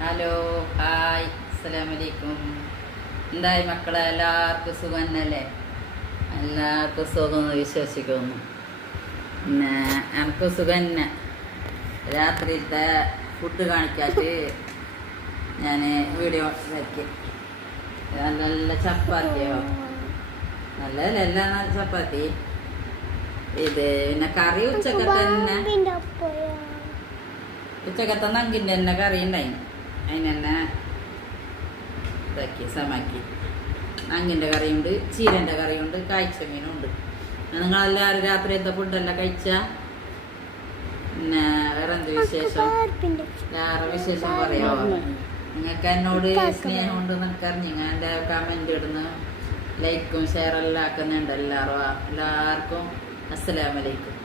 Hello hi അസ്സലാമലൈക്കും. എന്തായി മക്കളെ, എല്ലാവർക്കും സുഖം തന്നെയല്ലേ? എല്ലാവർക്കും സുഖമെന്ന് വിശ്വസിക്കുന്നു. പിന്നെ എനിക്ക് സുഖം തന്നെ. രാത്രിയിലത്തെ ഫുഡ് കാണിക്കാട്ട് ഞാൻ വീഡിയോ ഇതാക്കി. നല്ല ചപ്പാത്തിയോ, നല്ല ചപ്പാത്തി. ഇത് പിന്നെ കറി ഉച്ചക്കത്തെ നങ്കിൻ്റെ തന്നെ കറി ഉണ്ടായി. അതിനെന്നെ ഇതാക്കി സമാക്കി. നങ്ങിൻ്റെ കറിയുണ്ട്, ചീരൻ്റെ കറിയുണ്ട്, കായ്ച്ച മീനുണ്ട്. നിങ്ങളെല്ലാവരും രാത്രിയത്തെ ഫുഡെല്ലാം കഴിച്ചാൽ പിന്നെ വേറെ എന്ത് വിശേഷം? വേറെ വിശേഷം പറയോ? നിങ്ങൾക്ക് എന്നോട് സ്നേഹമുണ്ട് നിനക്കറിഞ്ഞു. ഞാൻ എൻ്റെ കമൻറ്റ് ഇടുന്നു, ലൈക്കും ഷെയറെല്ലാം ആക്കുന്നുണ്ട്. എല്ലാവർക്കും അസ്സലാമലൈക്കും.